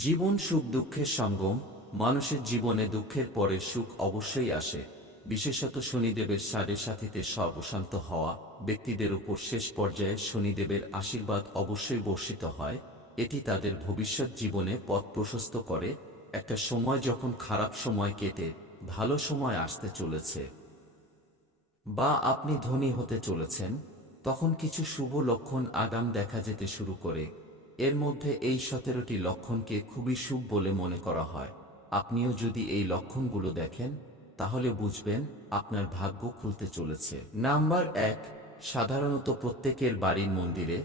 জীবন সুখ দুঃখের সঙ্গম। মানুষের জীবনে দুঃখের পরে সুখ অবশ্যই আসে। বিশেষত শনিদেবের সাড়ে সাথীতে সর্বশান্ত হওয়া ব্যক্তিদের উপর শেষ পর্যায়ে শনিদেবের আশীর্বাদ অবশ্যই বর্ষিত হয়। এটি তাদের ভবিষ্যৎ জীবনে পথ প্রশস্ত করে। একটা সময় যখন খারাপ সময় কেটে ভালো সময় আসতে চলেছে বা আপনি ধনী হতে চলেছেন, তখন কিছু শুভ লক্ষণ আগাম দেখা যেতে শুরু করে। এর মধ্যে এই 17টি লক্ষণকে খুবই শুভ বলে মনে করা হয়। আপনিও যদি এই লক্ষণগুলো দেখেন, তাহলে বুঝবেন আপনার ভাগ্য খুলতে চলেছে। নাম্বার 1, সাধারণত প্রত্যেকের বাড়ির মন্দিরে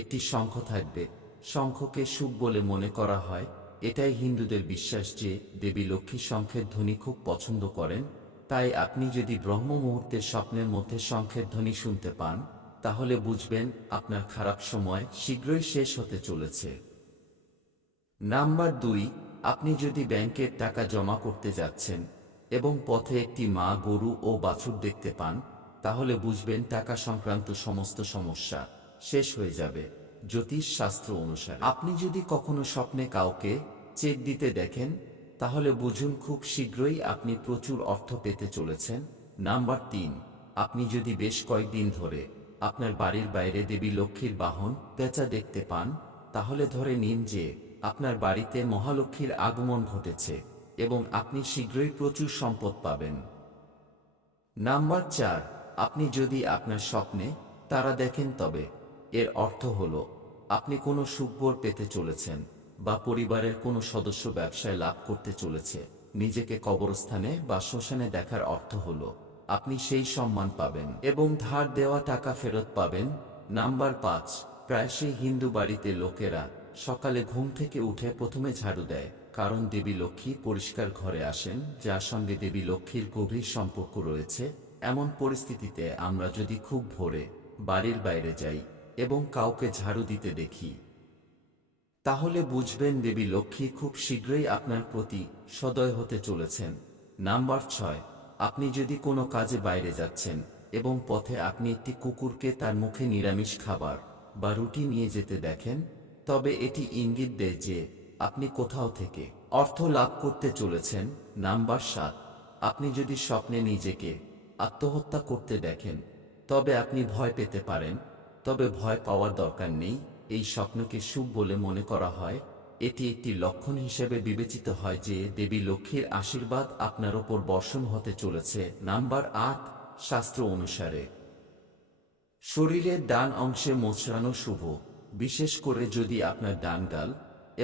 একটি শঙ্খ থাকবে। শঙ্খকে শুভ বলে মনে করা হয়। এটাই হিন্দুদের বিশ্বাস যে দেবী লক্ষ্মী শঙ্খের ধ্বনি খুব পছন্দ করেন। তাই আপনি যদি ব্রহ্ম মুহূর্তে স্বপ্নের মধ্যে শঙ্খের ধ্বনি শুনতে পান, তাহলে বুঝবেন আপনার খারাপ সময় শীঘ্রই শেষ হতে চলেছে। নাম্বার 2, আপনি যদি ব্যাংকের টাকা জমা করতে যাচ্ছেন এবং পথে একটি মা গরু ও বাছুর দেখতে পান, তাহলে বুঝবেন টাকা সংক্রান্ত সমস্ত সমস্যা শেষ হয়ে যাবে। জ্যোতিষ শাস্ত্র অনুসারে আপনি যদি কখনো স্বপ্নে কাউকে চেক দিতে দেখেন, তাহলে বুঝুন খুব শীঘ্রই আপনি প্রচুর অর্থ পেতে চলেছেন। নাম্বার 3, আপনি যদি বেশ কয়েকদিন ধরে আপনার বাড়ির বাইরে দেবী লক্ষ্মীর বাহন পেঁচা দেখতে পান, তাহলে ধরে নিন যে আপনার বাড়িতে মহালক্ষ্মীর আগমন ঘটেছে এবং আপনি শীঘ্রই প্রচুর সম্পদ পাবেন। নাম্বার 4, আপনি যদি আপনার স্বপ্নে তারা দেখেন, তবে এর অর্থ হল আপনি কোনো সুখবর পেতে চলেছেন বা পরিবারের কোনো সদস্য ব্যবসায় লাভ করতে চলেছে। নিজেকে কবরস্থানে বা শ্মশানে দেখার অর্থ হল আপনি সেই সম্মান পাবেন এবং ধার দেওয়া টাকা ফেরত পাবেন। নাম্বার 5, প্রায়শই হিন্দু বাড়িতে লোকেরা সকালে ঘুম থেকে উঠে প্রথমে ঝাড়ু দেয়, কারণ দেবী লক্ষ্মী পরিষ্কার ঘরে আসেন, যার সঙ্গে দেবী লক্ষ্মীর গভীর সম্পর্ক রয়েছে। এমন পরিস্থিতিতে আমরা যদি খুব ভোরে বাড়ির বাইরে যাই এবং কাউকে ঝাড়ু দিতে দেখি, তাহলে বুঝবেন দেবী লক্ষ্মী খুব শীঘ্রই আপনার প্রতি সদয় হতে চলেছেন। নাম্বার 6, আপনি যদি কোনো কাজে বাইরে যাচ্ছেন এবং পথে আপনি একটি কুকুরকে তার মুখে নিরামিষ খাবার বা রুটি নিয়ে যেতে দেখেন, তবে এটি ইঙ্গিত দেয় যে আপনি কোথাও থেকে অর্থ লাভ করতে চলেছেন। নাম্বার 7, আপনি যদি স্বপ্নে নিজেকে আত্মহত্যা করতে দেখেন, তবে আপনি ভয় পেতে পারেন, তবে ভয় পাওয়ার দরকার নেই। এই স্বপ্নকে শুভ বলে মনে করা হয়। এটি একটি লক্ষণ হিসেবে বিবেচিত হয় যে দেবী লক্ষ্মীর আশীর্বাদ আপনার ওপর বর্ষণ হতে চলেছে। নাম্বার 8, শাস্ত্র অনুসারে শরীরের ডান অংশে মোচড়ানো শুভ, বিশেষ করে যদি আপনার ডান গাল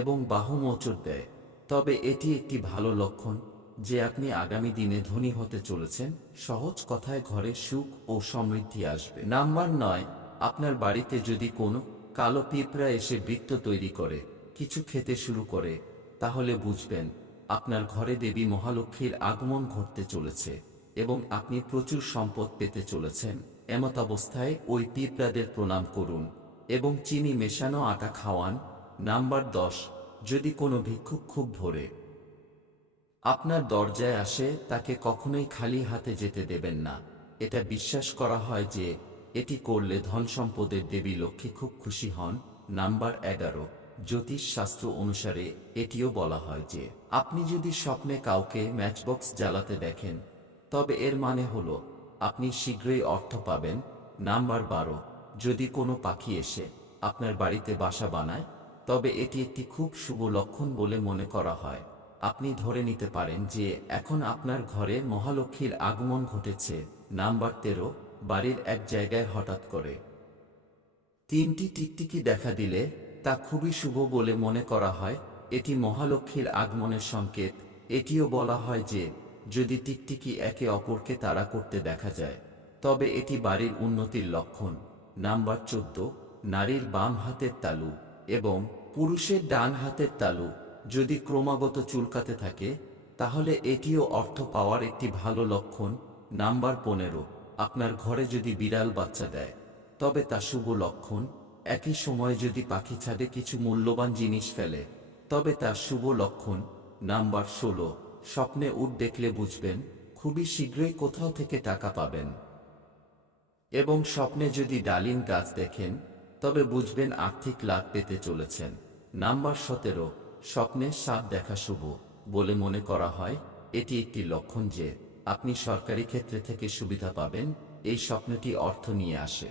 এবং বাহু মোচড় দেয়, তবে এটি একটি ভালো লক্ষণ যে আপনি আগামী দিনে ধনী হতে চলেছেন। সহজ কথায় ঘরে সুখ ও সমৃদ্ধি আসবে। নাম্বার 9, আপনার বাড়িতে যদি কোনো কালো পিঁপড়া এসে বৃত্ত তৈরি করে কিছু খেতে শুরু করে, তাহলে বুঝবেন আপনার ঘরে দেবী মহালক্ষ্মীর আগমন ঘটতে চলেছে এবং আপনি প্রচুর সম্পদ পেতে চলেছেন। এমত অবস্থায় ওই পিঁপড়াদের প্রণাম করুন এবং চিনি মেশানো আটা খাওয়ান। নাম্বার 10, যদি কোনো ভিক্ষুক খুব ভোরে আপনার দরজায় আসে, তাকে কখনোই খালি হাতে যেতে দেবেন না। এটা বিশ্বাস করা হয় যে এটি করলে ধন সম্পদের দেবী লক্ষ্মী খুব খুশি হন। নাম্বার 11, জ্যোতিষ শাস্ত্র অনুসারে এটিও বলা হয় যে আপনি যদি স্বপ্নে কাউকে ম্যাচবক্স জ্বালাতে দেখেন, তবে এর মানে হলো আপনি শীঘ্রই অর্থ পাবেন। নাম্বার 12, যদি কোনো পাখি এসে আপনার বাড়িতে বাসা বানায়, তবে এটি একটি খুব শুভ লক্ষণ বলে মনে করা হয়। আপনি ধরে নিতে পারেন যে এখন আপনার ঘরে মহালক্ষ্মীর আগমন ঘটেছে। নাম্বার 13, বাড়ির এক জায়গায় হঠাৎ করে 3টি টিকটিকি দেখা দিলে তা খুবই শুভ বলে মনে করা হয়। এটি মহালক্ষ্মীর আগমনের সংকেত। এটিও বলা হয় যে যদি টিকটিকি একে অপরকে তাড়া করতে দেখা যায়, তবে এটি বাড়ির উন্নতির লক্ষণ। নাম্বার 14, নারীর বাম হাতের তালু এবং পুরুষের ডান হাতের তালু যদি ক্রমাগত চুলকাতে থাকে, তাহলে এটিও অর্থ পাওয়ার একটি ভালো লক্ষণ। নাম্বার 15, আপনার ঘরে যদি বিড়াল বাচ্চা দেয়, তবে তা শুভ লক্ষণ। একই সময়ে যদি পাখি ছাদে কিছু মূল্যবান জিনিস ফেলে, তবে তা শুভ লক্ষণ। নাম্বার 16, স্বপ্নে উট দেখলে বুঝবেন খুবই শীঘ্রই কোথাও থেকে টাকা পাবেন এবং স্বপ্নে যদি ডালিম গাছ দেখেন, তবে বুঝবেন আর্থিক লাভ পেতে চলেছেন। নাম্বার 17, স্বপ্নে সাপ দেখা শুভ বলে মনে করা হয়। এটি একটি লক্ষণ যে আপনি সরকারি ক্ষেত্রে থেকে সুবিধা পাবেন। এই স্বপ্নটি অর্থ নিয়ে আসে।